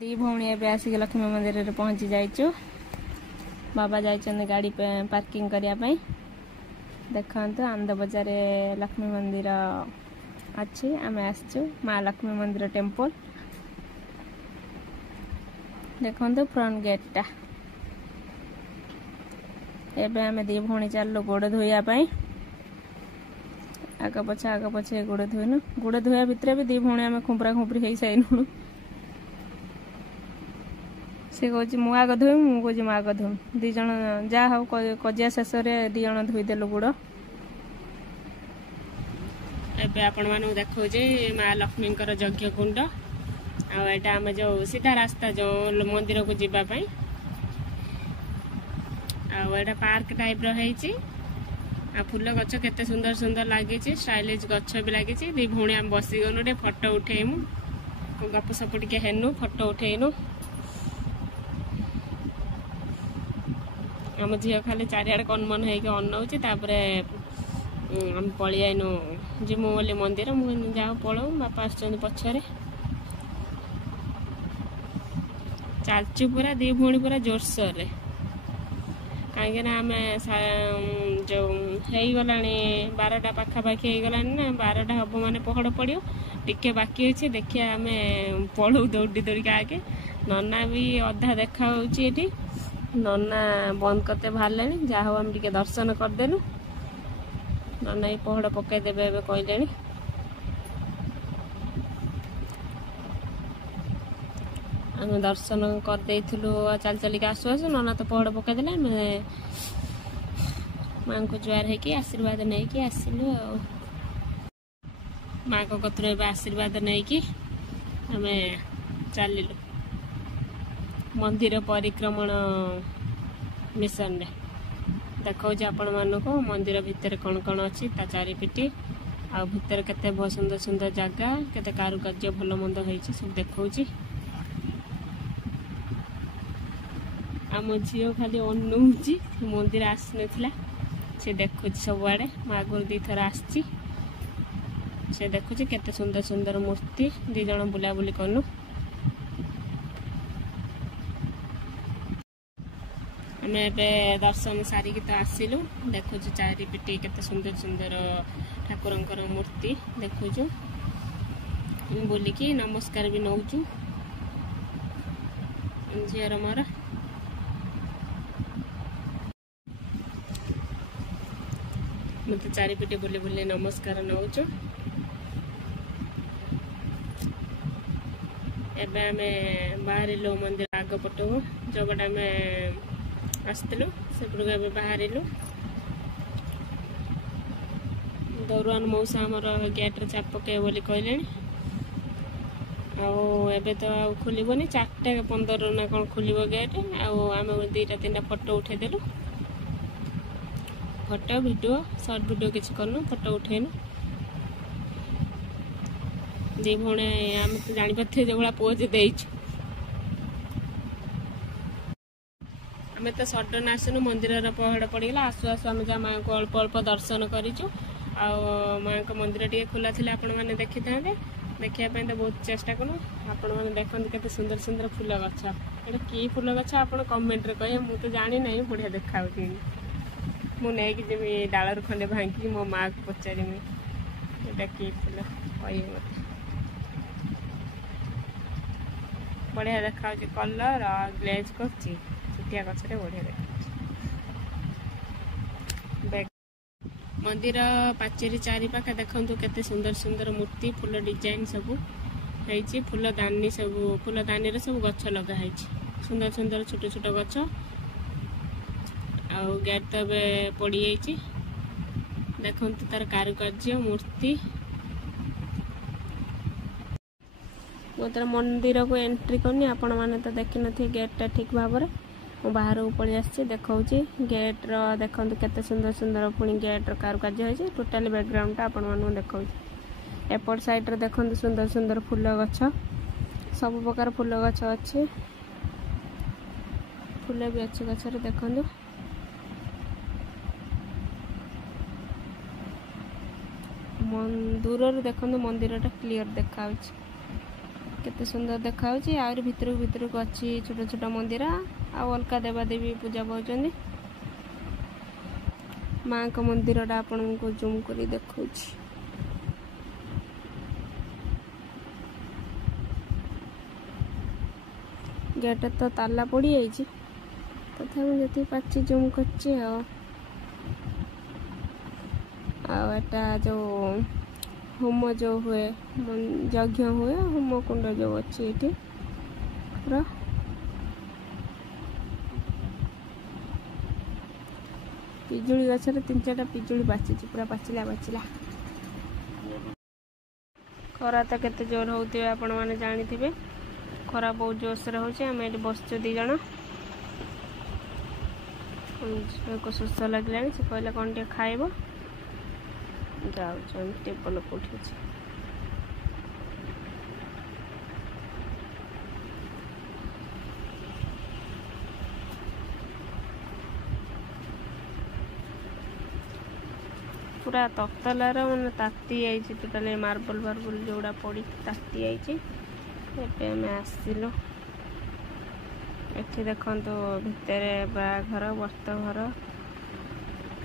दी भौणी एवं आसिक लक्ष्मी मंदिर में पहुंची जाइचु। बाबा जाइछन्ते गाड़ी पार्किंग करने। देखो आनंद बजार लक्ष्मी मंदिर अच्छी आम आसचु माँ लक्ष्मी मंदिर टेम्पल। देखो फ्रंट गेट टा एबे आम दी भौणी चलु गोड़ धोइया आग पछे गोड़ धोइनु। गोड़ धोया भितर भी दी भौणी आम खुंपरा खुंपरी हो साइनु। से कौच मु आग धोई मु कौच मु आग धोई दी जन जा हो कजिया शेष दी जन धोईदेलु गोड़। एबे आपण मानू देखो जे माँ लक्ष्मी यज्ञ कुंड आटा आम जो सीधा रास्ता जो मंदिर को जीवाई आटा पार्क टाइप रही। फूल गछ केते सुंदर सुंदर लगी स्टाइलिश गछ भी लगी। दी भौणी आम बसी गनु फोटो उठेमु गप सप टे हेनु फोटो उठेनु। आम झील खाली चारिआडे कनमन हो अनाऊँच आम पलि आईनु जिमु बोली मंदिर मुझे जाओ पलौ बापा आसुच्चंदी पछरे चलचु पूरा दी भौणी पूरा जोरसोर रे कहीं आम जो गला 12टा पाखापाखि हो गला ना 12टा हम माने पहड़ पड़ो टिके बाकी अच्छे देखिए आम पलौ दौड़ी दौड़ी आगे। नना भी अधा देखा ये नना बंद करते बाहर जहा हो आम टे दर्शन करदेलु। नना ये पहड़ पकईदेवे कहले आम दर्शन करदे चल चलिक आसु आसु नना तो पहड़ पकईदेला माँ को जुआर होगी आशीर्वाद नहीं कि आसिलु। माँ को कतर आशीर्वाद नहीं कि आम चलिलु मंदिर परिक्रमण मिशन रे। देखो आपण मानक मंदिर भितर कौन कौन अच्छी ता चारिपिटी आ भितर केते बहुत सुंदर सुंदर जगह केते कारुकार्य भल मंद होइछि सब देखौछि। आम झील खाली अनौछि मंदिर आसनथिला से देखुछि सबआडे आगुर दी थर आछि से देखुछि केते सुंदर सुंदर मूर्ति दी जण बुलाबुली कनु। आम दर्शन सारिक तो आसिलु देखुचु चारिपिटी केते सुंदर सुंदर ठाकुरंकर मूर्ति देखुचु बोलिकी नमस्कार भी नौचु झीर मोर। मत चारिपिटी बुली बुली नमस्कार नौचु। एबे आमे बाहर मंदिर आग पटो जगटा में आसलु से बाहर दौरान मौसा आमर गेट्रे चाप पके बोली कहले आबे तो खोलबनी 4:15 ना कौन खोल गेट आम 2टा 3टा फोटो उठेदेलु फोटो वीडियो सर्ट वीडियो किसी करनु फोटो उठेनु। दी भौणी आम तो जापारे जो भाया पोज देचु आम तो सडन आसनु मंदिर पहड़ पड़गला आसु आसु आम जा माँ को अल्प अल्प दर्शन करूँ माँ को मंदिर टे खोला था आपण मैंने देखी था देखापी तो बहुत चेष्टा करूँ आपण मैंने देखते केते सुंदर सुंदर फूल गछ ये कि फूल गछ आप कमेंट रे कहे मुझे तो जानी ना बढ़िया देखा मुझे जमी डालर खंडे भांगी मो माँ को पचारिमी यहाँ कि फूल कहे मत बढ़िया देखा कलर ग्लेज कर छुटिया गचरे बढ़िया देखा। मंदिर पाचेरी चारिपाखे देखु केते सुंदर सुंदर मूर्ति फूल डिजाइन सब है फूल दानी सब फूल दानी सब गछ लगा है सुंदर सुंदर छोट छोट गछ आ गेट तो पड़ी देखु तार कारुकार्य मूर्ति। मुझे मंदिर को एंट्री करनी आपण मैंने तो देखी नी गेटा ठीक भाव में बाहर को पलि आसी देखा गेट देखो केते सुंदर सुंदर पुणी गेट कारुकार्य होती टोटाल बैकग्राउंड आपण मानू देखा एपट साइड देखो सुंदर सुंदर फूल गछ सब प्रकार फूल गछ अच्छे फूल भी अच्छे गचर देखो दूर देखो मंदिर टा क्लीयर देखा। केते सुंदर देखा आउरी भितर को अच्छी छोट छोट मंदिर आलका देवादेवी पूजा पाउछन्ती माँ का मंदिर टा आपन को जूम करी देखौ गेट तो ताला पड़ी जाइए तथा जी पाची जूम करची आटा जो होम जो हुए यज्ञ हुए होम कुंड जो अच्छी ये पूरा पिजुली गचर 3-4टा पिजुली पाची पूरा पाचिला पाचिला खरा तो केते जोर होते आपण माने जानी थिबे खरा बहुत जोरसर होचे आम ये बसचु 2 जण को सुस्थ लगला से कहला कौन टे खाइब जाऊ टेबल को उठी पूरा तक्तलार मैंने ताती आई टोटाल मार्बल फार्बल जोड़ा पड़ी ताती आई आम आसिलु एठी देखंतु भितर बाघर वर्त घर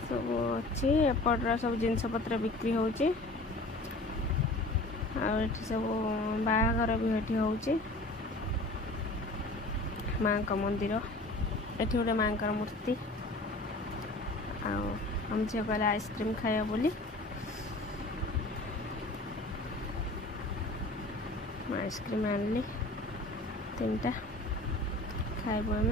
सब अच्छी एपटर सब जिनस पत्र बिक्री होची सब बाघर भी एठी होची माँ का मंदिर एठी गोटे माँ का मूर्ति हम झील कहला आइसक्रीम खाया बोली आइसक्रीम आनली 3टा खाइब आम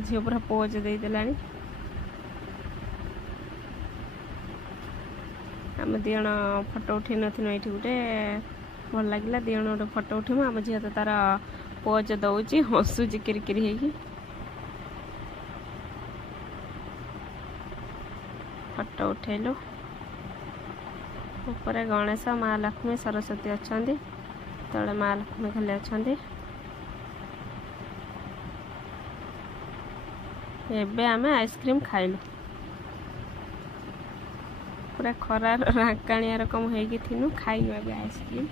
झील पूरा पोज दे देलानी आम 2 जण फोटो उठे नथिन एठी गोटे भल लगे 2 जण गोटे फोटो उठेमु आम झील तो तार पोज दौची हसुची किरकिरी हेकी फोटो उठेलु ऊपर गणेश माँ लक्ष्मी सरस्वती अच्छा तले माँ लक्ष्मी खाली अच्छा एबे आमे आइसक्रीम खाइलु पूरा खरार राकाणिया रकम होगी थिनु खाइनु एबे आइसक्रीम।